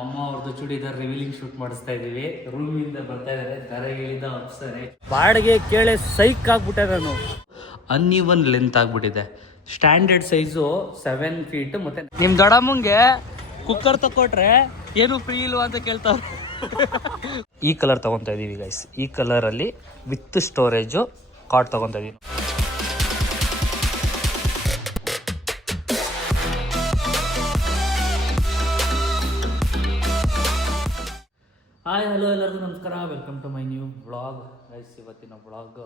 ಅಮ್ಮ ಅವ್ರದ್ದು churidar revealing shoot ಮಾಡಿಸ್ತಾ ಇದೀವಿ. ರೂಮಿಂದ ಬರ್ತಾ ಇದಾರೆ, ಧರೆಗಿಳಿದ ಅಪ್ಸರೆ. ಬಾಡಿಗೆ ಕೇಳಿ ಸೈಕ್ ಆಗ್ಬಿಟ್ಟೆ ನಾನು. ಅನ್ಇವನ್ ಲೆಂತ್ ಆಗ್ಬಿಟ್ಟಿದೆ. Standard size 7 feet. ಮತ್ತೆ ನಿಮ್ ದೊಡ್ಡಮ್ಮಂಗೆ ಕುಕ್ಕರ್ ತಕೊಟ್ರೆ ಏನು ಫ್ರೀ ಇಲ್ವಾ ಅಂತ ಕೇಳ್ತಾವ್ರೆ. ಈ ಕಲರ್ ತಗೊಂತಾ ಇದೀವಿ ಗೈಸ್. ಈ ಕಲರ್ ಅಲ್ಲಿ ವಿತ್ ಸ್ಟೋರೇಜು ಕಾರ್ಡ್ ತಗೊಂತಾ ಇದೀವಿ. ಹಾಯ್ ಹಲೋ ಎಲ್ಲರಿಗೂ ನಮಸ್ಕಾರ, welcome to my new vlog. Guys ಇವತ್ತಿನ ವ್ಲಾಗ್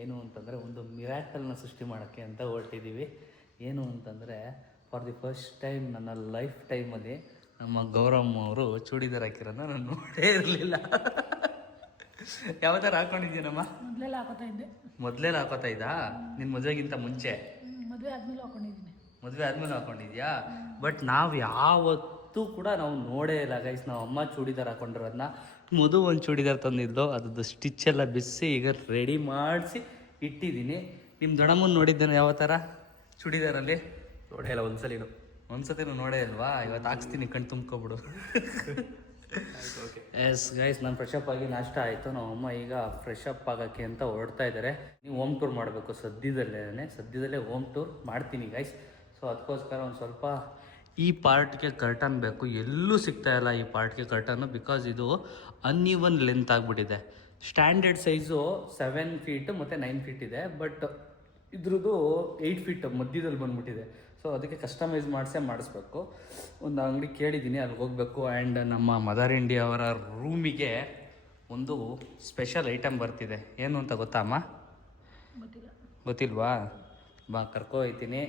ಏನು ಅಂತಂದರೆ ಒಂದು ಮಿರಾಕಲ್ನ ಸೃಷ್ಟಿ ಮಾಡೋಕ್ಕೆ ಅಂತ ಹೊರಟಿದ್ದೀವಿ. ಏನು ಅಂತಂದರೆ ಫಾರ್ ದಿ ಫಸ್ಟ್ ಟೈಮ್ ನನ್ನ ಲೈಫ್ ಟೈಮಲ್ಲಿ ನಮ್ಮ ಗೌರಮ್ಮ ಅವರು ಚೂಡಿದಾರ್ ಹಾಕಿರೋದನ್ನ ನಾನು ನೋಡೇ ಇರಲಿಲ್ಲ. ಯಾವ ಥರ ಹಾಕೊಂಡಿದ್ದೀನಮ್ಮ? ಮೊದಲೆಲ್ಲ ಹಾಕೋತಾ ಇದ್ದಾ? ನಿನ್ನ ಮದುವೆಗಿಂತ ಮುಂಚೆ? ಮದುವೆ ಆದಮೇಲೆ ಹಾಕೊಂಡಿದ್ಯಾ? ಬಟ್ ನಾವು ಯಾವತ್ತೂ ಕೂಡ ನಾವು ನೋಡೇ ಇಲ್ಲ ಗೈಸ್. ನಾವು ಅಮ್ಮ ಚೂಡಿದಾರ್ ಹಾಕೊಂಡಿರೋದನ್ನ. ಮಧು ಒಂದು ಚೂಡಿದಾರ್ ತಂದಿದ್ದು, ಅದ್ರದ್ದು ಸ್ಟಿಚ್ ಎಲ್ಲ ಬಿಸಿ ಈಗ ರೆಡಿ ಮಾಡಿಸಿ ಇಟ್ಟಿದ್ದೀನಿ. ನಿಮ್ಮ ದೊಡ್ಡಮ್ಮನ ನೋಡಿದ್ದೇನೆ ಯಾವ ಥರ ಚೂಡಿದಾರಲ್ಲಿ? ನೋಡೇ ಇಲ್ಲ ಒಂದ್ಸತಿನೂ ನೋಡೇ ಇಲ್ವಾ? ಇವತ್ತು ಹಾಕ್ಸ್ತೀನಿ, ಕಣ್ ತುಂಬ್ಕೊಬಿಡು. ಎಸ್ ಗೈಸ್, ನಾನು ಫ್ರೆಶಪ್ ಆಗಿ ನಾಷ್ಟ ಆಯಿತು. ನಮ್ಮ ಅಮ್ಮ ಈಗ ಫ್ರೆಶಪ್ ಆಗೋಕ್ಕೆ ಅಂತ ಹೊರಡ್ತಾ ಇದ್ದಾರೆ. ನೀವು ಹೋಮ್ ಟೂರ್ ಮಾಡಬೇಕು ಸದ್ಯದಲ್ಲೇ ಹೋಮ್ ಟೂರ್ ಮಾಡ್ತೀನಿ ಗೈಸ್. ಸೊ ಅದಕ್ಕೋಸ್ಕರ ಒಂದು ಸ್ವಲ್ಪ ಈ ಪಾರ್ಟ್ಗೆ ಕರ್ಟನ್ ಬೇಕು. ಎಲ್ಲೂ ಸಿಗ್ತಾ ಇಲ್ಲ ಈ ಪಾರ್ಟ್ಗೆ ಕರ್ಟನ್ನು, ಬಿಕಾಸ್ ಇದು ಅನ್ಇವನ್ ಲೆಂತ್ ಆಗಿಬಿಟ್ಟಿದೆ. ಸ್ಟ್ಯಾಂಡರ್ಡ್ ಸೈಜು 7 ಫೀಟ್ ಮತ್ತು 9 ಫೀಟ್ ಇದೆ, ಬಟ್ ಇದ್ರದ್ದು 8 ಫೀಟ್ ಮಧ್ಯದಲ್ಲಿ ಬಂದ್ಬಿಟ್ಟಿದೆ. ಸೊ ಅದಕ್ಕೆ ಕಸ್ಟಮೈಸ್ ಮಾಡಿಸ್ಬೇಕು. ಒಂದು ಅಂಗಡಿ ಕೇಳಿದ್ದೀನಿ, ಅಲ್ಲಿಗೆ ಹೋಗಬೇಕು. ಆ್ಯಂಡ್ ನಮ್ಮ ಮದರ್ ಇಂಡಿಯಾ ಅವರ ರೂಮಿಗೆ ಒಂದು ಸ್ಪೆಷಲ್ ಐಟಮ್ ಬರ್ತಿದೆ. ಏನು ಅಂತ ಗೊತ್ತಾ ಅಮ್ಮ? ಗೊತ್ತಿಲ್ವಾ? ಬಾ, ಕರ್ಕೊ ಹೋಗ್ತೀನಿ,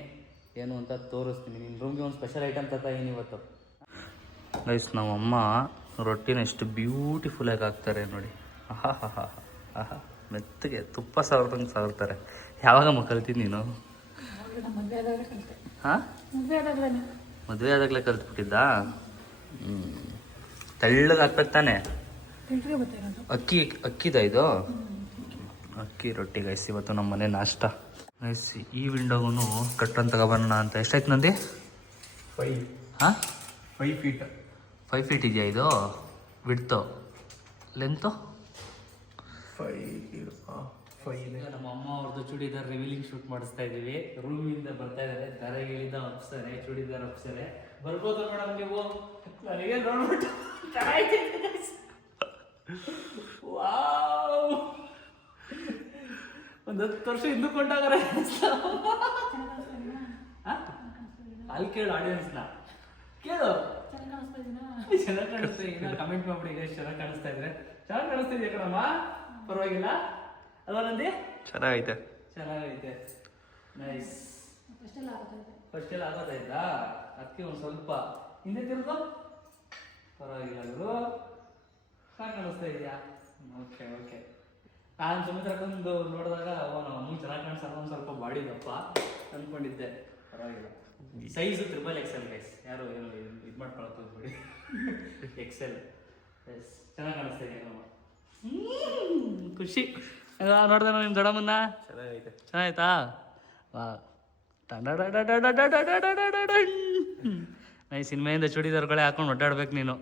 ಏನು ಅಂತ ತೋರಿಸ್ತೀನಿ. ನಿಮ್ಮ ರೂಮ್ಗೆ ಒಂದು ಸ್ಪೆಷಲ್ ಐಟಮ್ ತರ್ತಾಯಿದ್ದೀನಿ ಇವತ್ತು. ಗೈಸ್, ನಮ್ಮಮ್ಮ ರೊಟ್ಟಿನ ಎಷ್ಟು ಬ್ಯೂಟಿಫುಲ್ಲಾಗಿ ಹಾಕ್ತಾರೆ ನೋಡಿ. ಆಹಾ ಮೆತ್ತಗೆ ತುಪ್ಪ ಸಾರ್ತಾರೆ. ಯಾವಾಗಮ್ಮ ಕಲ್ತೀನಿ ನೀನು? ಹಾಂ, ಮದುವೆ ಆದಾಗಲೇ ಕಲ್ತ್ಬಿಟ್ಟಿದ್ದಾ? ತೆಳ್ಳಗೆ ಹಾಕ್ಬೇಕು ತಾನೆ? ಅಕ್ಕಿದ ಇದು ಅಕ್ಕಿ ರೊಟ್ಟಿ ಗೈಸ್. ಇವತ್ತು ನಮ್ಮ ಮನೆ ನಾಷ್ಟ ಗೈಸ್. ಈ ವಿಂಡೋಗೂ ಕಟ್ಟನ್ ತಗೊಬರೋಣ ಅಂತ. ಎಷ್ಟಾಯ್ತು ನಂದಿ? 5. ಹಾಂ, 5 ಫೀಟ್. 5 ಫೀಟ್ ಇದೆಯಾ ಇದು? Width, length 5. ನಮ್ಮ ಅಮ್ಮ ಅವ್ರದ್ದು ಚೂಡಿದಾರ್ ರಿವೀಲಿಂಗ್ ಶೂಟ್ ಮಾಡಿಸ್ತಾ ಇದೀವಿ. ರೂಮಿಂದ ಬರ್ತಾ ಇದಾರೆ, ಧರೆಗಿಳಿದ ಅಪ್ಸರೆ, ಚೂಡಿದಾರ್ ಅಪ್ಸರೆ. ಬರ್ಬೋದು ಮೇಡಮ್ ನೀವು? ನನಗೆ ನೋಡ್ಬಿಟ್ಟು ವಾವ್, ಒಂದು 10 ವರ್ಷ ಹಿಂದೂ ಕೊಂಡಾಗಾರೆ. ಅಲ್ಲಿ ಕೇಳು, ಆಡಿಯನ್ಸ್ನ ಕೇಳು. ಚೆನ್ನಾಗಿ ಕಾಣಿಸ್ತಾ ಇದೀನಿ, ಕಮೆಂಟ್ ಮಾಡ್ಬಿಡಿ. ಚೆನ್ನಾಗಿ ಕಾಣಿಸ್ತಾ ಇದ್ರೆ. ಚೆನ್ನಾಗಿ ಕಾಣಿಸ್ತಾ ಇದೆಯಾ ಕಣಮ್ಮ? ಪರವಾಗಿಲ್ಲ ಅಲ್ವಾ ನಂದಿ? ಚೆನ್ನಾಗೈತೆ. ನೈಸ್. ಫಸ್ಟ್ ಎಲ್ಲ ಆಗೋದಾಯ್ತಾ? ಅದಕ್ಕೆ ಒಂದು ಸ್ವಲ್ಪ ಹಿಂದೆ ತಿರ್ಗೋ. ಪರವಾಗಿಲ್ಲ ಗುರು, ಚೆನ್ನಾಗಿ ಕಾಣಿಸ್ತಾ ಇದೆಯಾ? ಓಕೆ. ನಾನು ಸುಮಿತ್ರಕ್ಕೊಂದು ನೋಡಿದಾಗ ನಮ್ಮ ಅಮ್ಮ ಚೆನ್ನಾಗಿ ಕಾಣಿಸ್ತಾ, ಒಂದು ಸ್ವಲ್ಪ ಬಾಡಿ ದಪ್ಪ ಅಂದ್ಕೊಂಡಿದ್ದೆ. ಪರವಾಗಿಲ್ಲ. Size XXL guys. ಯಾರು ಏನು ಇದು ಮಾಡ್ಕೊಳಕ್ಕೆ ಹೋಗ್ಬಿಡಿ. XL. ಎಸ್, ಚೆನ್ನಾಗಿ ಕಾಣಿಸ್ತಾ ಇದೆಯಾ ನಮ್ಮ? ಖುಷಿ ನೋಡ್ದೆ ನಿಮ್ಮ ದೊಡ್ಡಮ್ಮನ್ನ? ಚೆನ್ನಾಯ್ತಾ? ನೈಸ್. ಇನ್ಮೇಲಿಂದ ಚೂಡಿದಾರ್ಗಳೇ ಹಾಕೊಂಡು ಒಡ್ಡಾಡ್ಬೇಕು ನೀನು.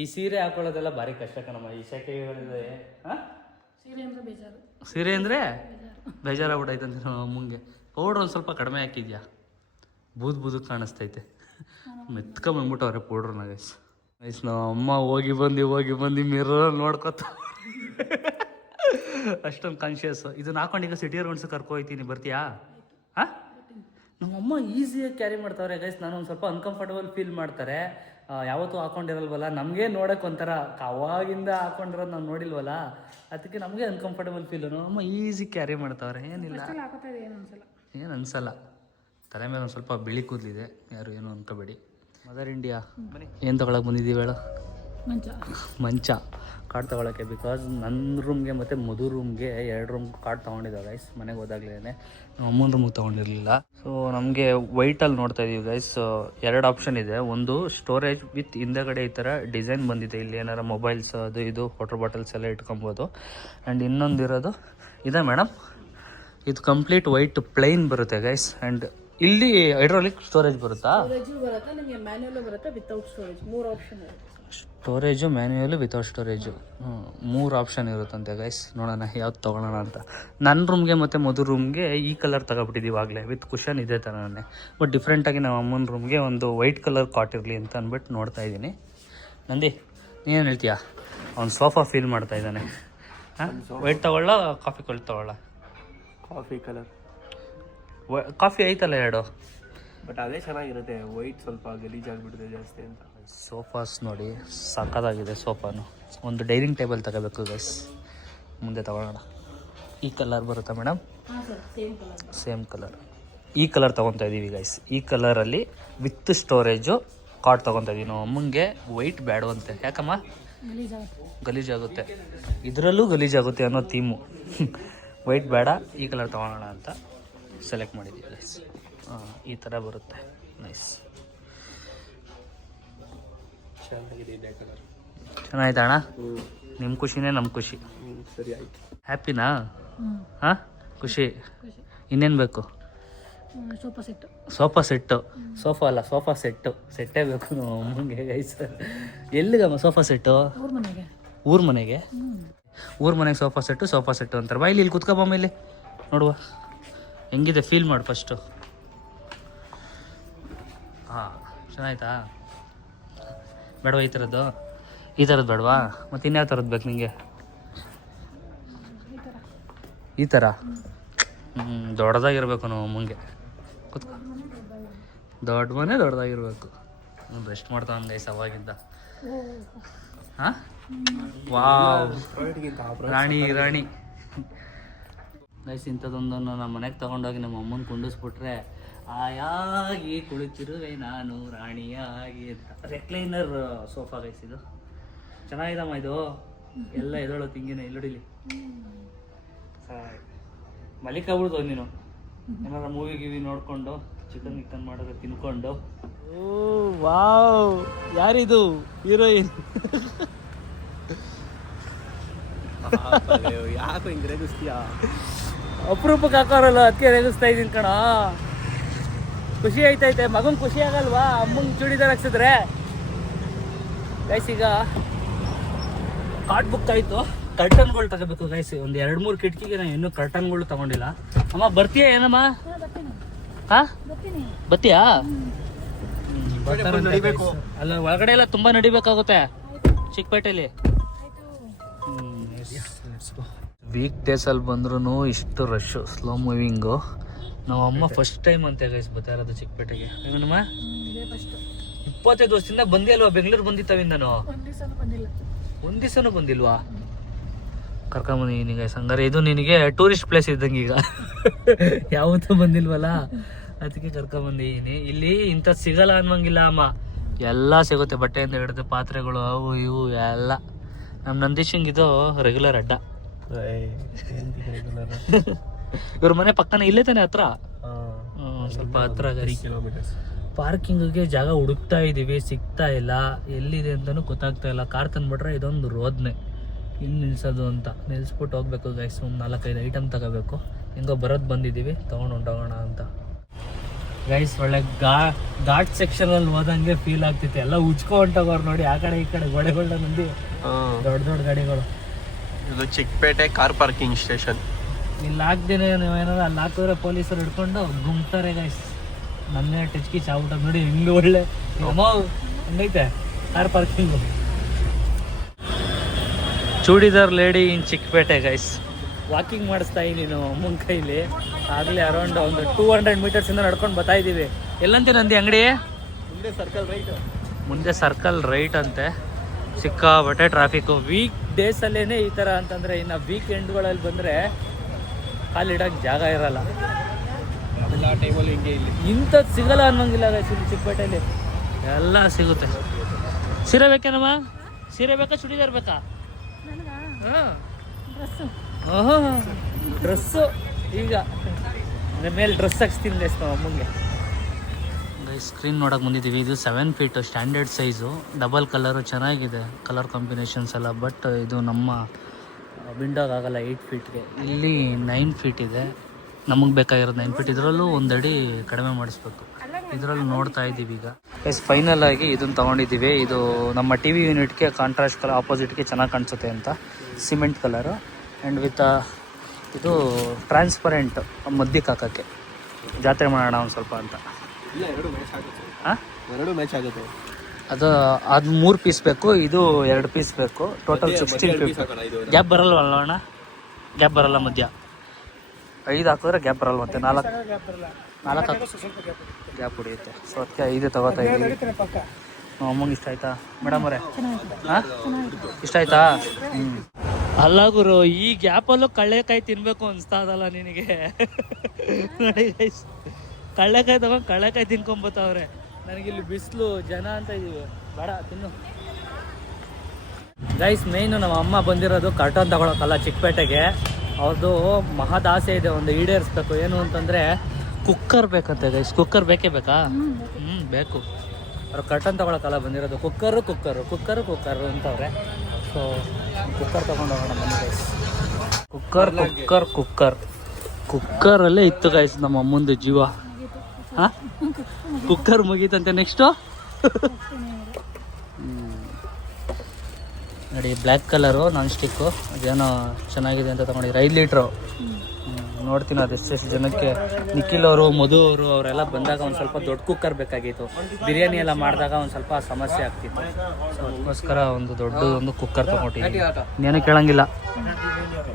ಈ ಸೀರೆ ಹಾಕೊಳ್ಳೋದೆಲ್ಲ ಭಾರಿ ಕಷ್ಟ ಕಣಮ್ಮ. ಈ ಶೆಕೆಗಳಿದೆ. ಸೀರೆ ಅಂದರೆ ಬೇಜಾರಾಗ್ಬಿಟ್ಟೈತಂತೆ ನಮ್ಮ ಅಮ್ಮಂಗೆ. ಪೌಡ್ರ್ ಒಂದು ಸ್ವಲ್ಪ ಕಡಿಮೆ ಹಾಕಿದ್ಯಾ? ಬೂದ್ ಕಾಣಿಸ್ತೈತೆ. ಮೆತ್ಕೊಂಬಂದ್ಬಿಟ್ಟವ್ರೆ ಪೌಡ್ರನ್ನ ಗೈಸ್. ನಾವು ಅಮ್ಮ ಹೋಗಿ ಬಂದು ಮಿರರ್ ನೋಡ್ಕೊತ ಅಷ್ಟೊಂದು ಕಾನ್ಷಿಯಸ್. ಇದನ್ನ ಹಾಕೊಂಡು ಈಗ ಸಿಟಿ ರೌಂಡ್ಸ್ ಕರ್ಕೊ ಹೋಗ್ತೀನಿ, ಬರ್ತೀಯಾ? ಹಾಂ, ನಮ್ಮಮ್ಮ ಈಸಿಯಾಗಿ ಕ್ಯಾರಿ ಮಾಡ್ತಾವ್ರೆ ಗೈಸ್. ನಾನು ಒಂದು ಸ್ವಲ್ಪ ಅನ್ಕಂಫರ್ಟಬಲ್ ಫೀಲ್ ಮಾಡ್ತಾರೆ. ಯಾವತ್ತೂ ಹಾಕೊಂಡಿರಲ್ವಲ್ಲ, ನಮಗೆ ನೋಡೋಕೆ ಒಂಥರ ಅವಾಗಿಂದ ಹಾಕೊಂಡಿರೋದು ನಾವು ನೋಡಿಲ್ವಲ್ಲ, ಅದಕ್ಕೆ ನಮಗೆ ಅನ್ಕಂಫರ್ಟಬಲ್ ಫೀಲು. ನಮ್ಮಮ್ಮ ಈಸಿ ಕ್ಯಾರಿ ಮಾಡ್ತಾವ್ರೆ, ಏನಿಲ್ಲ, ಏನು ಅನ್ಸಲ್ಲ. ತಲೆ ಮೇಲೆ ಒಂದು ಸ್ವಲ್ಪ ಬಿಳಿ ಕೂದಲಿದೆ, ಯಾರು ಏನು ಅನ್ಕೋಬೇಡಿ. ಮದರ್ ಇಂಡಿಯಾ ಏನು ತೊಗೊಳಕ್ಕೆ ಬಂದಿದ್ದೀವಿ ಹೇಳು? ಮಂಚ ಕಾರ್ಡ್ ತೊಗೊಳಕ್ಕೆ. ಬಿಕಾಸ್ ನನ್ನ ರೂಮ್ಗೆ ಮತ್ತು ಮಧು ರೂಮ್ಗೆ 2 ರೂಮ್ ಕಾರ್ಡ್ ತೊಗೊಂಡಿದ್ದಾವೆ ಗೈಸ್. ಮನೆಗೆ ಹೋದಾಗ್ಲೇ ನಮ್ಮ ಅಮ್ಮನ ರೂಮಿಗೆ ತೊಗೊಂಡಿರಲಿಲ್ಲ. ಸೊ ನಮಗೆ ವೈಟಲ್ಲಿ ನೋಡ್ತಾ ಇದ್ದೀವಿ ಗೈಸ್. 2 ಆಪ್ಷನ್ ಇದೆ. ಒಂದು ಸ್ಟೋರೇಜ್ ವಿತ್ ಹಿಂದೆಗಡೆ ಈ ಥರ ಡಿಸೈನ್ ಬಂದಿದೆ. ಇಲ್ಲಿ ಏನಾರ ಮೊಬೈಲ್ಸ್ ಅದು ಇದು ವಾಟರ್ ಬಾಟಲ್ಸ್ ಎಲ್ಲ ಇಟ್ಕೊಬೋದು. ಆ್ಯಂಡ್ ಇನ್ನೊಂದಿರೋದು ಇದೆ ಮೇಡಮ್, ಇದು ಕಂಪ್ಲೀಟ್ ವೈಟ್ ಪ್ಲೈನ್ ಬರುತ್ತೆ ಗೈಸ್. ಆ್ಯಂಡ್ ಇಲ್ಲಿ ಹೈಡ್ರಾಲಿಕ್ ಸ್ಟೋರೇಜ್ ಬರುತ್ತಾ? ಬರುತ್ತೆ, ನಿಮಗೆ ಮ್ಯಾನ್ಯುಯಲ್ ಬರುತ್ತೆ, ವಿತೌಟ್ ಸ್ಟೋರೇಜ್. 3 ಆಪ್ಷನ್ ಇರುತ್ತೆ. Storage manual without storage 3 option ಇರುತ್ತಂತೆ ಗೈಸ್. ನೋಡೋಣ ಯಾವ್ದು ತೊಗೊಳ್ಳೋಣ ಅಂತ. ನನ್ನ ರೂಮ್ಗೆ ಮತ್ತು ಮಧು ರೂಮ್ಗೆ ಈ ಕಲರ್ ತಗೊಬಿಟ್ಟಿದ್ದೀವಿ ಆಗಲೇ, ವಿತ್ ಕುಷನ್ ಇದೆ ಥರನೇ. ಬಟ್ ಡಿಫ್ರೆಂಟಾಗಿ ನಮ್ಮ ಅಮ್ಮನ ರೂಮ್ಗೆ ಒಂದು ವೈಟ್ ಕಲರ್ ಕಾಟ್ ಇರಲಿ ಅಂತ ಅಂದ್ಬಿಟ್ಟು ನೋಡ್ತಾ ಇದ್ದೀನಿ. ನಂದಿ ನೀನೇನು ಹೇಳ್ತೀಯಾ? ಅವ್ನು ಸೋಫಾ ಫೀಲ್ ಮಾಡ್ತಾ ಇದ್ದಾನೆ. ಹಾಂ, ವೈಟ್ ತೊಗೊಳ್ಳ ಕಾಫಿ ಕಲರ್ ತೊಗೊಳ್ಳ? Coffee colour. ಕಾಫಿ ಐತಲ್ಲ ಎರಡು, ಬಟ್ ಅದೇ ಚೆನ್ನಾಗಿರುತ್ತೆ. ವೈಟ್ ಸ್ವಲ್ಪ ಗಲೀಜಾಗ್ಬಿಟ್ಟಿದೆ ಜಾಸ್ತಿ ಅಂತ. ಸೋಫಾಸ್ ನೋಡಿ ಸಕ್ಕತ್ತಾಗಿದೆ ಸೋಫಾನು. ಒಂದು ಡೈನಿಂಗ್ ಟೇಬಲ್ ತಗೋಬೇಕು ಗೈಸ್, ಮುಂದೆ ತಗೊಳ್ಳೋಣ. ಈ ಕಲರ್ ಬರುತ್ತಾ ಮೇಡಮ್? Same colour. ಈ ಕಲರ್ ತೊಗೊತಾ ಇದ್ದೀವಿ ಗೈಸ್. ಈ ಕಲರಲ್ಲಿ ವಿತ್ ಸ್ಟೋರೇಜು ಕಾಟ್ ತೊಗೊತಾ ಇದ್ದೀವಿ. ನಾವು ಅಮ್ಮಂಗೆ ವೈಟ್ ಬೇಡವಂತೆ. ಯಾಕಮ್ಮ? ಗಲೀಜಾಗುತ್ತೆ. ಇದರಲ್ಲೂ ಗಲೀಜಾಗುತ್ತೆ ಅನ್ನೋ ಥೀಮು. ವೈಟ್ ಬೇಡ, ಈ ಕಲರ್ ತೊಗೊಳ್ಳೋಣ ಅಂತ ಸೆಲೆಕ್ಟ್ ಮಾಡಿದ್ದೀವಿ ಗೈಸ್. ಈ ಥರ ಬರುತ್ತೆ. ನೈಸ್, ಚೆನ್ನಾಗಿದೆ ಅಣ್ಣ. ನಿಮ್ಮ ಖುಷಿನೇ ನಮ್ಮ ಖುಷಿ. ಸರಿ ಆಯ್ತು. ಹ್ಯಾಪಿನಾ? ಹಾಂ, ಖುಷಿ. ಇನ್ನೇನು ಬೇಕು? Sofa set. ಸೋಫಾ ಅಲ್ಲ, ಸೋಫಾ ಸೆಟ್ಟೇ ಬೇಕು ನಮ್ಮ ಅಮ್ಮಂಗೆ ಗೈಸ್. ಎಲ್ಲಿಗಮ್ಮ sofa set? ಊರ ಮನೆಗೆ. ಸೋಫಾ ಸೆಟ್ಟು ಅಂತಾರೆ. ಬಾ ಇಲ್ಲಿ ಕುತ್ಕೊಬಮ್ಮ, ಇಲ್ಲಿ ನೋಡುವ ಹೆಂಗಿದೆ, ಫೀಲ್ ಮಾಡು ಫಸ್ಟು. ಹಾಂ, ಚೆನ್ನಾಯ್ತಾ? ಬೇಡವಾ ಈ ಥರದ್ದು? ಈ ಥರದ್ದು ಬೇಡವಾ? ಮತ್ತು ಇನ್ಯಾವ ಥರದ್ದು ಬೇಕು ನಿಮಗೆ? ಈ ಥರ ದೊಡ್ಡದಾಗಿರ್ಬೇಕು ನಾವು ಅಮ್ಮಂಗೆ. ಕೂತ್ಕೊ, ದೊಡ್ಡ ಮನೆ ದೊಡ್ಡದಾಗಿರ್ಬೇಕು. ಬೆಸ್ಟ್ ಮಾಡ್ತಾವ ಗೈಸ್ ಅವಾಗಿದ್ದ. ಹಾಂ, ವಾವ್, ರಾಣಿ ಗೈಸ್. ಇಂಥದ್ದೊಂದನ್ನು ನಮ್ಮ ಮನೆಗೆ ತೊಗೊಂಡೋಗಿ ನಮ್ಮ ಅಮ್ಮನ ಕುಂಡಿಸ್ಬಿಟ್ರೆ ಆಯಾಗಿ ಕುಳಿತಿರುವೆ ನಾನು ರಾಣಿಯಾಗಿ ಅಂತ. ರೆಕ್ಲೈನರ್ ಸೋಫಾ ಗೈಸ್ ಇದು. ಚೆನ್ನಾಗಿದಮ್ಮ ಇದು. ಎಲ್ಲ ಎದೋಳು ತಿಂಗಿನ ಇಲ್ಲೊಡಿಲಿ ಮಲಿಕಾಗ್ಬಿಡ್ದು ನೀನು. ಏನಾರ ಮೂವಿ ಗಿವಿ ನೋಡಿಕೊಂಡು ಚಿಕನ್ ಗಿಕ್ಕನ್ ಮಾಡೋದು ತಿನ್ಕೊಂಡು. ಓ ವಾವ್, ಯಾರಿದು ಹೀರೋಯಿನ್? ಯಾಕೋ ಹಿಂಗೆ ರೇಗಿಸ್ತೀಯಾ? ಅಪರೂಪಕ್ಕೆ ಹಾಕೋರಲ್ಲ, ಅದಕ್ಕೆ ರೇಗಿಸ್ತಾ ಇದ್ದೀನಿ ಕಣ. ಖುಷಿ ಆಯ್ತೈತೆ. ಮಗನ್ ಖುಷಿ ಆಗಲ್ವಾ ಅಮ್ಮಂಗೆ ಚೂಡಿದಾರ್ ಹಾಕ್ಸಿದ್ರೆ? ಗೈಸ್ ಈಗ ಕಾರ್ಡ್ ಬುಕ್ ಆಯಿತು. ಕರ್ಟನ್ಗಳು ತಗೋಬೇಕು ಗೈಸ್. ಒಂದು 2-3 ಕಿಟಕಿಗೆ ನಾನು ಇನ್ನೂ ಕರ್ಟನ್ಗಳು ತಗೊಂಡಿಲ್ಲ. ಅಮ್ಮ ಬರ್ತೀಯಾ ಏನಮ್ಮ? ಹಾಂ, ಬರ್ತೀಯಾ? ಅಲ್ಲ, ಒಳಗಡೆ ಎಲ್ಲ ತುಂಬ ನಡಿಬೇಕಾಗುತ್ತೆ ಚಿಕ್ಕಪೇಟೆಯಲ್ಲಿ. ವೀಕ್ ಡೇಸಲ್ಲಿ ಬಂದ್ರೂ ಇಷ್ಟು ರಶ್ಶು, ಸ್ಲೋ ಮೂವಿಂಗು. ನಾವು ಅಮ್ಮ ಫಸ್ಟ್ ಟೈಮ್ ಅಂತ ಗೈಸ್ ಬರ್ತಾ ಇರೋದು ಚಿಕ್ಕಪೇಟೆಗೆ. ಏನಮ್ಮ 25 ವರ್ಷದಿಂದ ಬಂದೇ ಅಲ್ವಾ? ಬೆಂಗಳೂರು ಬಂದಿತ್ತವಿಂದನು ಒಂದು ದಿವಸನೂ ಬಂದಿಲ್ವಾ? ಕರ್ಕೊಂಬಂದಿದ್ದೀನಿ ಗೈಸ್. ಹಂಗಾರೆ ಇದು ನಿನಗೆ ಟೂರಿಸ್ಟ್ ಪ್ಲೇಸ್ ಇದ್ದಂಗೆ ಈಗ. ಯಾವತ್ತೂ ಬಂದಿಲ್ವಲ್ಲ, ಅದಕ್ಕೆ ಕರ್ಕೊಂಬಂದಿದ್ದೀನಿ. ಇಲ್ಲಿ ಇಂಥದ್ದು ಸಿಗಲ್ಲ ಅನ್ನೋಂಗಿಲ್ಲ ಅಮ್ಮ, ಎಲ್ಲ ಸಿಗುತ್ತೆ. ಬಟ್ಟೆಯಿಂದ ಹಿಡಿದು ಪಾತ್ರೆಗಳು ಅವು ಇವು ಎಲ್ಲ. ನಮ್ಮ ನಂದೀಶಂಗೆ ಇದು ರೆಗ್ಯುಲರ್ ಅಡ್ಡ. ಇವ್ರ ಮನೆ ಪಕ್ಕನ ಇಲ್ಲೇ ತಾನೆ ಹತ್ರ, ಸ್ವಲ್ಪ ಹತ್ರ. ಪಾರ್ಕಿಂಗ್ಗೆ ಜಾಗ ಹುಡುಕ್ತಾ ಇದ್ದೀವಿ, ಸಿಗ್ತಾ ಇಲ್ಲ. ಎಲ್ಲಿದೆ ಅಂತಲೂ ಗೊತ್ತಾಗ್ತಾ ಇಲ್ಲ. ಕಾರ್ ತಂದ್ಬಿಟ್ರೆ ಇದೊಂದು ರೋದನೆ, ಇಲ್ಲಿ ನಿಲ್ಸೋದು ಅಂತ. ನಿಲ್ಸ್ಬಿಟ್ಟು ಹೋಗ್ಬೇಕು ಗೈಸ್. ಒಂದು 4-5 ಐಟಮ್ ತಗೋಬೇಕು. ಹೆಂಗೋ ಬರೋದು ಬಂದಿದ್ದೀವಿ, ತೊಗೊಂಡು ಹೊಂಟೋಗೋಣ ಅಂತ ಗೈಸ್. ಒಳ್ಳೆ ಘಾಟ್ ಸೆಕ್ಷನಲ್ಲಿ ಹೋದಂಗೆ ಫೀಲ್ ಆಗ್ತಿತ್ತು. ಎಲ್ಲ ಉಚ್ಕೊ ಹೊಂಟೋಗೋರು ನೋಡಿ, ಆ ಕಡೆ ಈ ಕಡೆ ಗೋಡೆಗಳನ್ನ ನಂದಿ, ದೊಡ್ಡ ದೊಡ್ಡ ಗಾಡಿಗಳು. ಇದು ಚಿಕ್ಕಪೇಟೆ ಕಾರ್ ಪಾರ್ಕಿಂಗ್ ಸ್ಟೇಷನ್. ಇಲ್ಲಿ ಹಾಕ್ದೇನೆ ನೀವೇನಾದ್ರು ಅಲ್ಲಿ ಹಾಕಿದ್ರೆ ಪೊಲೀಸರು ಹಿಡ್ಕೊಂಡು ಗುಮ್ತಾರೆ ಗೈಸ್. ನನ್ನೇ ಟಚ್ಕಿ ಚಾವುಟ ನೋಡಿ ಹಿಂಗೆ ಒಳ್ಳೆ ಹಂಗೈತೆ ಕಾರ್ ಪಾರ್ಕಿಂಗು. ಚೂಡಿದಾರ್ ಲೇಡಿ ಇನ್ ಚಿಕ್ಕಪೇಟೆ ಗೈಸ್. ವಾಕಿಂಗ್ ಮಾಡಿಸ್ತಾ ಇದ್ದೀನಿ ಅಮ್ಮನ ಕೈಲಿ. ಆಗಲೇ ಅರೌಂಡ್ ಒಂದು 200 ಮೀಟರ್ಸಿಂದ ನಡ್ಕೊಂಡು ಬರ್ತಾ ಇದ್ದೀವಿ. ಎಲ್ಲಂತೆ ನಂದಿ ಅಂಗಡಿ? ಮುಂದೆ ಸರ್ಕಲ್ ರೈಟ್ ಅಂತೆ. ಸಿಕ್ಕಾಬಟ್ಟೆ ಟ್ರಾಫಿಕ್ಕು. ವೀಕ್ ಡೇಸಲ್ಲೇ ಈ ಥರ ಅಂತಂದರೆ ಇನ್ನು ವೀಕೆಂಡ್ಗಳಲ್ಲಿ ಬಂದರೆ ಕಾಲಿಡೋಕ್ಕೆ ಜಾಗ ಇರಲ್ಲ. ಎಲ್ಲ ಟೈಮಲ್ಲಿ ಹಿಂಗೆ ಇಲ್ಲಿ ಇಂಥದ್ದು ಸಿಗಲ್ಲ ಅನ್ನೋಂಗಿಲ್ಲ ಗೈಸ್. ಇಲ್ಲಿ ಚಿಕ್ಕಪೇಟೆಯಲ್ಲಿ ಎಲ್ಲ ಸಿಗುತ್ತೆ. ಸೀರೆ ಬೇಕೇನಮ್ಮ? ಸೀರೆ ಬೇಕಾ ಚೂಡಿದಾರ್ ಬೇಕಾ? ಹಾಂ, ಡ್ರೆಸ್ಸು. ಈಗ ಮೇಲೆ ಡ್ರೆಸ್ ಹಾಕ್ಸ್ತೀನಿ ಗೈಸ್ ನಾವು ಅಮ್ಮಂಗೆ. ಸ್ಕ್ರೀನ್ ನೋಡೋಕೆ ಬಂದಿದ್ದೀವಿ. ಇದು 7 feet standard size, double colour. ಚೆನ್ನಾಗಿದೆ ಕಲರ್ ಕಾಂಬಿನೇಷನ್ಸ್ ಎಲ್ಲ. ಬಟ್ ಇದು ನಮ್ಮ ವಿಂಡೋಗೆ ಆಗಲ್ಲ 8 ಫೀಟ್ಗೆ. ಇಲ್ಲಿ 9 ಫೀಟ್ ಇದೆ. ನಮಗೆ ಬೇಕಾಗಿರೋದು 9 ಫೀಟ್. ಇದರಲ್ಲೂ 1 ಅಡಿ ಕಡಿಮೆ ಮಾಡಿಸ್ಬೇಕು. ಇದರಲ್ಲಿ ನೋಡ್ತಾ ಇದ್ದೀವಿ ಈಗ ಎಸ್ ಫೈನಲ್ ಆಗಿ ಇದನ್ನು ತೊಗೊಂಡಿದ್ದೀವಿ. ಇದು ನಮ್ಮ ಟಿ ವಿ ಯೂನಿಟ್ಗೆ ಕಾಂಟ್ರಾಸ್ಟ್ ಕಲರ್ ಆಪೋಸಿಟ್ಗೆ ಚೆನ್ನಾಗಿ ಕಾಣಿಸುತ್ತೆ ಅಂತ ಸಿಮೆಂಟ್ ಕಲರು ಆ್ಯಂಡ್ ವಿತ್ ಇದು ಟ್ರಾನ್ಸ್ಪರೆಂಟ್ ಮಧ್ಯಕ್ಕೆ ಹಾಕೋಕ್ಕೆ ಜಾತ್ರೆ ಮಾಡೋಣ ಒಂದು ಸ್ವಲ್ಪ ಅಂತ. ಹಾಂ ಎರಡು ಮ್ಯಾಚ್ ಆಗುತ್ತೆ. ಅದು 3 ಪೀಸ್ ಬೇಕು, ಇದು 2 ಪೀಸ್ ಬೇಕು. ಟೋಟಲ್ 1650. ಗ್ಯಾಪ್ ಬರಲ್ವಲ್ಲ ಅಣ್ಣ? ಗ್ಯಾಪ್ ಬರಲ್ಲ ಮಧ್ಯ. 5 ಹಾಕಿದ್ರೆ ಗ್ಯಾಪ್ ಬರಲ್ವಂತೆ. 4 ಗ್ಯಾಪ್ ಹೊಡಿಯುತ್ತೆ. ಸೊ ಅದಕ್ಕೆ 5 ತಗೋತಾ ಇದ್ದೀವಿ. ಅಮ್ಮಂಗೆ ಇಷ್ಟ ಆಯ್ತಾ ಮೇಡಮ್ ಅವರೇ? ಹಾಂ ಇಷ್ಟ ಆಯ್ತಾ? ಅಲ್ಲ ಗುರು, ಈ ಗ್ಯಾಪಲ್ಲೂ ಕಳ್ಳೆಕಾಯಿ ತಿನ್ಬೇಕು ಅನಿಸ್ತಾ ಅದಲ್ಲ ನಿನಗೆ? ನೋಡಿ ಗೈಸ್, ಕಳ್ಳೆಕಾಯಿ ತಗೊಂಡು ಕಳ್ಳೆಕಾಯಿ ತಿನ್ಕೊಂಬತ್ತವ್ರೆ. ನನಗಿಲ್ಲಿ ಬಿಸಿಲು ಜನ ಅಂತ ಇದೀವಿ, ಬೇಡ ತಿನ್ನು. ಗೈಸ್ ಮೇಯ್ನು ನಮ್ಮ ಅಮ್ಮ ಬಂದಿರೋದು ಕರ್ಟನ್ ತಗೊಳಕ್ಕಲ್ಲ ಚಿಕ್ಕಪೇಟೆಗೆ. ಅವ್ರದ್ದು ಮಹದಾಸೆ ಇದೆ, ಒಂದು ಈಡೇರಿಸ್ಬೇಕು. ಏನು ಅಂತಂದರೆ ಕುಕ್ಕರ್ ಬೇಕಂತೆ ಗೈಸ್. ಕುಕ್ಕರ್ ಬೇಕೇ ಬೇಕಾ? ಬೇಕು. ಅವ್ರು ಕರ್ಟನ್ ತಗೊಳಕ್ಕಲ್ಲ ಬಂದಿರೋದು, ಕುಕ್ಕರು ಅಂತವ್ರೆ. ಸೊ ಕುಕ್ಕರ್ ತೊಗೊಂಡು ಹೋಗೋಣ ಬನ್ನಿ ಗೈಸ್. ಕುಕ್ಕರಲ್ಲೇ ಇತ್ತು ಗೈಸ್ ನಮ್ಮ ಅಮ್ಮಂದು ಜೀವ. ಹಾಂ ಕುಕ್ಕರ್ ಮುಗೀತಂತೆ. ನೆಕ್ಸ್ಟು ನೋಡಿ ಬ್ಲ್ಯಾಕ್ ಕಲರು ನಾನ್ ಸ್ಟಿಕ್ಕು, ಅದೇನೋ ಚೆನ್ನಾಗಿದೆ ಅಂತ ತೊಗೊಂಡಿದ್ರು. 5 ಲೀಟ್ರು. ನೋಡ್ತೀನಿ ಅದು ಎಷ್ಟೆಷ್ಟು ಜನಕ್ಕೆ. ನಿಖಿಲ್ ಅವರು, ಮಧು ಅವರು ಅವರೆಲ್ಲ ಬಂದಾಗ ಒಂದು ಸ್ವಲ್ಪ ದೊಡ್ಡ ಕುಕ್ಕರ್ ಬೇಕಾಗಿತ್ತು. ಬಿರಿಯಾನಿ ಎಲ್ಲ ಮಾಡಿದಾಗ ಒಂದು ಸ್ವಲ್ಪ ಸಮಸ್ಯೆ ಆಗ್ತಿತ್ತು. ಸೊ ಅದಕ್ಕೋಸ್ಕರ ಒಂದು ದೊಡ್ಡ ಕುಕ್ಕರ್ ತೊಗೊಂಡಿದ್ದೀನಿ. ಇನ್ನೇನು ಕೇಳಂಗಿಲ್ಲ,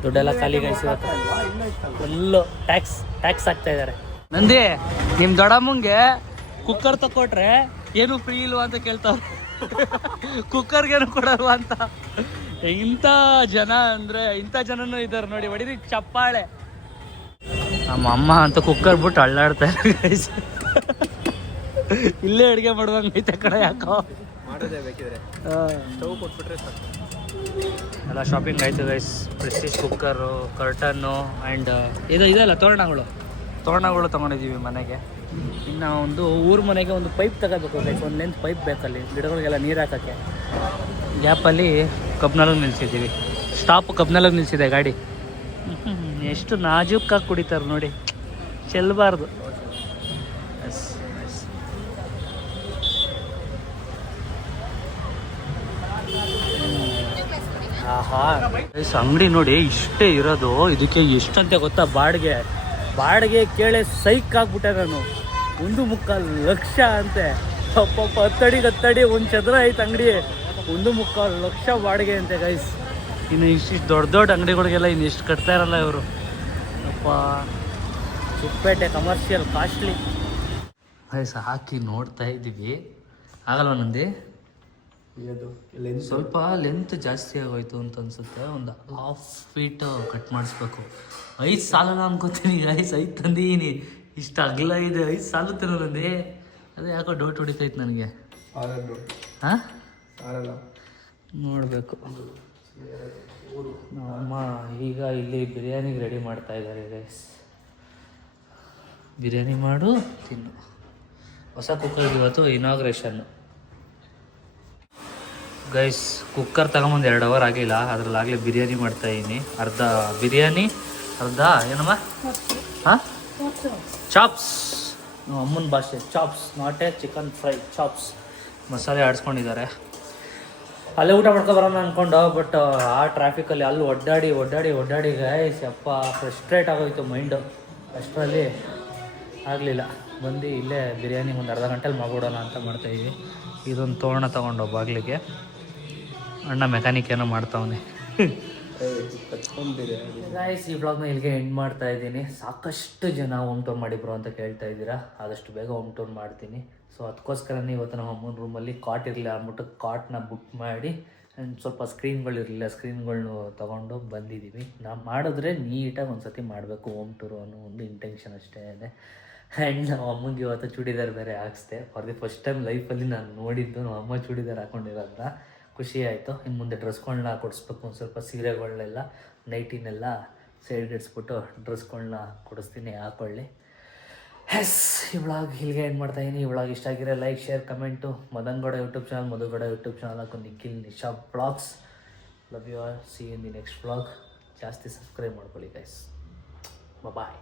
ದುಡ್ಡೆಲ್ಲ ಖಾಲಿ ಗಾಯಿಸಿರುತ್ತೆ. ಫುಲ್ಲು ಟ್ಯಾಕ್ಸ್ ಆಗ್ತಾ ಇದ್ದಾರೆ. ನಂದಿ, ನಿಮ್ಮ ದೊಡ್ಡಮ್ಮಂಗೆ ಕುಕ್ಕರ್ ತಗೊಟ್ರೆ ಏನು ಫ್ರೀ ಇಲ್ವಾ ಅಂತ ಕೇಳ್ತಾವ್ರೆ. ಕುಕ್ಕರ್ಗೇನು ಕೊಡಲ್ವಾ ಅಂತ. ಇಂಥ ಜನ ಅಂದರೆ ಇಂಥ ಜನನೂ ಇದ್ದಾರೆ ನೋಡಿ. ಹೊಡಿರಿ ಚಪ್ಪಾಳೆ. ನಮ್ಮ ಅಮ್ಮ ಅಂತ ಕುಕ್ಕರ್ ಬಿಟ್ಟು ಅಳ್ಳಾಡ್ತಾ ಇದ್ದಾರೆ ಗೈಸ್. ಇಲ್ಲೇ ಅಡುಗೆ ಮಾಡುವಂಗೈತೆ ಕಡೆ ಯಾಕೋ. ಎಲ್ಲ ಶಾಪಿಂಗ್ ಆಯಿತು ಗೈಸ್. ಪ್ರೆಸ್ಟೀಜ್ ಕುಕ್ಕರು, ಕರ್ಟನ್ನು ಆ್ಯಂಡ್ ಇದೆಲ್ಲ ತೋರಣಗಳು ತೊಗೊಂಡಿದ್ದೀವಿ ಮನೆಗೆ. ಇನ್ನು ಒಂದು ಊರ ಮನೆಗೆ ಒಂದು ಪೈಪ್ ತಗೋಬೇಕು ಗೈಸ್. ಒಂದು ಲೆಂತ್ ಪೈಪ್ ಬೇಕಲ್ಲಿ ಗಿಡಗಳಿಗೆಲ್ಲ ನೀರು ಹಾಕೋಕ್ಕೆ. ಗ್ಯಾಪಲ್ಲಿ ಕಬ್ನಲ್ಲಿಗೆ ನಿಲ್ಲಿಸಿದ್ದೀವಿ. ಸ್ಟಾಪ್ ಕಬ್ನಲ್ಲಿಗೆ ನಿಲ್ಲಿಸಿದೆ ಗಾಡಿ. ಎಷ್ಟು ನಾಜೂಕಾಗಿ ಕುಡಿತಾರೆ ನೋಡಿ, ಚೆಲ್ಲಬಾರ್ದು. ಆಹಾ ಅಂಗಡಿ ನೋಡಿ ಇಷ್ಟೇ ಇರೋದು. ಇದಕ್ಕೆ ಎಷ್ಟಂತೆ ಗೊತ್ತಾ ಬಾಡಿಗೆ ಕೇಳಿ ಸೈಕ್ ಆಗ್ಬಿಟ್ಟೆ ನಾನು. 1.25 ಲಕ್ಷ ಅಂತೆ. ಪಾಪ 10 ಅಡಿ ಒಂದು ಚದರ ಐತೆ ಅಂಗಡಿ. 1.25 ಲಕ್ಷ ಬಾಡಿಗೆ ಅಂತೆ ಗೈಸ್. ಇನ್ನು ಇಷ್ಟಿಷ್ಟು ದೊಡ್ಡ ಅಂಗಡಿಗಳಿಗೆಲ್ಲ ಇನ್ನು ಎಷ್ಟು ಕಟ್ತಾ ಇರಲ್ಲ ಇವರು. ಅಪ್ಪ ಚಿಕ್ಕಪೇಟೆ ಕಮರ್ಷಿಯಲ್ ಕಾಸ್ಟ್ಲಿ ಗೈಸ್. ಹಾಕಿ ನೋಡ್ತಾ ಇದ್ದೀವಿ. ಆಗಲ್ವ ನಂದಿ? ಸ್ವಲ್ಪ ಲೆಂತ್ ಜಾಸ್ತಿ ಆಗೋಯ್ತು ಅಂತ ಅನ್ಸುತ್ತೆ. ಒಂದು 1/2 ಫೀಟ್ ಕಟ್ ಮಾಡಿಸ್ಬೇಕು. 5 ಸಾಲಲ್ಲ ಅನ್ಕೋತೀನಿ ಗೈಸ್. 5 ತಂದೀನಿ, ಇಷ್ಟು ಅಗಲ ಇದೆ. 5 ಸಾಲುತ್ತೇನೋ ನಂದಿ. ಅದೇ ಯಾಕೋ ಡೌಟ್ ಹೊಡಿತೈತೆ ನನಗೆ. ಹಾಂ ನೋಡಬೇಕು. ನಮ್ಮಮ್ಮ ಈಗ ಇಲ್ಲಿ ಬಿರಿಯಾನಿಗೆ ರೆಡಿ ಮಾಡ್ತಾ ಇದ್ದಾರೆ ಗೈಸ್. ಬಿರಿಯಾನಿ ಮಾಡು ತಿನ್ನು. ಹೊಸ ಕುಕ್ಕರ್ ಇವತ್ತು ಇನಾಗ್ರೇಷನ್ನು ಗೈಸ್. ಕುಕ್ಕರ್ ತಗೊಂಬಂದು 2 ಅವರ್ ಆಗಿಲ್ಲ, ಅದರಲ್ಲಾಗಲೇ ಬಿರಿಯಾನಿ ಮಾಡ್ತಾಯಿದ್ದೀನಿ. ಅರ್ಧ ಬಿರಿಯಾನಿ, ಅರ್ಧ ಏನಮ್ಮ? ಹಾಂ ಚಾಪ್ಸ್. ಅಮ್ಮನ ಭಾಷೆ chops, not A chicken fry, chops. ಮಸಾಲೆ ಆಡಿಸ್ಕೊಂಡಿದ್ದಾರೆ. ಅಲ್ಲೇ ಊಟ ಮಾಡ್ಕೊಬರೋಣ ಅಂದ್ಕೊಂಡು, ಬಟ್ ಆ ಟ್ರಾಫಿಕಲ್ಲಿ ಅಲ್ಲಿ ಒಡ್ಡಾಡಿ ಗೈಸ್ ಅಪ್ಪ ಫ್ರಸ್ಟ್ರೇಟ್ ಆಗೋಯ್ತು ಮೈಂಡು. ಅಷ್ಟರಲ್ಲಿ ಆಗಲಿಲ್ಲ. ಬಂದು ಇಲ್ಲೇ ಬಿರಿಯಾನಿ ಒಂದು ಅರ್ಧ ಗಂಟೆಲಿ ಮಾಡ್ಬಿಡೋಣ ಅಂತ ಮಾಡ್ತಾಯಿದ್ವಿ. ಇದೊಂದು ತೋರಣ ತೊಗೊಂಡು ಬಾಗಿಲಿಗೆ. ಅಣ್ಣ ಮೆಕ್ಯಾನಿಕ್ ಏನೋ ಮಾಡ್ತಾವನೆ ಗೈಸ್. ಈ ಬ್ಲಾಗ್ನ ಇಲ್ಲಿಗೆ ಎಂಡ್ ಮಾಡ್ತಾ ಇದ್ದೀನಿ. ಸಾಕಷ್ಟು ಜನ ಹೋಮ್ ಟೂರ್ ಮಾಡಿ ಬ್ರೋ ಅಂತ ಕೇಳ್ತಾ ಇದ್ದೀರಾ. ಆದಷ್ಟು ಬೇಗ ಹೋಮ್ ಟೂರ್ ಮಾಡ್ತೀನಿ. ಸೊ ಅದಕ್ಕೋಸ್ಕರನೇ ಇವತ್ತು ನಮ್ಮ ಅಮ್ಮನ ರೂಮಲ್ಲಿ ಕಾಟ್ ಇರಲಿಲ್ಲ ಅಂದ್ಬಿಟ್ಟು ಕಾಟ್ನ ಬುಕ್ ಮಾಡಿ ಆ್ಯಂಡ್ ಸ್ವಲ್ಪ ಸ್ಕ್ರೀನ್ಗಳಿರಲಿಲ್ಲ, ಸ್ಕ್ರೀನ್ಗಳ್ನು ತೊಗೊಂಡು ಬಂದಿದ್ದೀವಿ. ನಾವು ಮಾಡಿದ್ರೆ ನೀಟಾಗಿ ಒಂದು ಸತಿ ಮಾಡಬೇಕು ಹೋಮ್ ಟೂರು ಅನ್ನೋ ಒಂದು ಇಂಟೆನ್ಷನ್ ಅಷ್ಟೇ ಇದೆ. ಆ್ಯಂಡ್ ನಮ್ಮ ಅಮ್ಮಂಗೆ ಇವತ್ತು ಚೂಡಿದಾರ್ ಬೇರೆ ಹಾಕ್ಸ್ದೆ. ಫಾರ್ ದಿ ಫಸ್ಟ್ ಟೈಮ್ ಲೈಫಲ್ಲಿ ನಾನು ನೋಡಿದ್ದು ನಮ್ಮ ಅಮ್ಮ ಚೂಡಿದಾರ್ ಹಾಕ್ಕೊಂಡಿರೋದನ್ನ. ಖುಷಿ ಆಯಿತು. ಇನ್ನು ಮುಂದೆ ಡ್ರೆಸ್ಗಳನ್ನ ಕೊಡಿಸ್ಬೇಕು. ಒಂದು ಸ್ವಲ್ಪ ಸೀರೆಗಳನ್ನೆಲ್ಲ ನೈಟಿನೆಲ್ಲ ಸೈಡ್ಗೆ ಇಡಿಸ್ಬಿಟ್ಟು ಡ್ರೆಸ್ಗಳನ್ನ ಕೊಡಿಸ್ತೀನಿ, ಹಾಕ್ಕೊಳ್ಳಿ. ಎಸ್, ಈ ವ್ಲಾಗ್ ಇಲ್ಲಿಗೆ ಏನು ಮಾಡ್ತಾಯಿದ್ದೀನಿ. ಈ ವ್ಲಾಗ್ ಇಷ್ಟ ಆಗಿರೋ like, share, comment. Madangowda YouTube channel, Madhugowda YouTube channel ಹಾಕು Nikhil Nisha blogs. Love you all. See in the next vlog. ಜಾಸ್ತಿ ಸಬ್ಸ್ಕ್ರೈಬ್ ಮಾಡ್ಕೊಳ್ಳಿ ಗೈಸ್. ಬಾಯ್.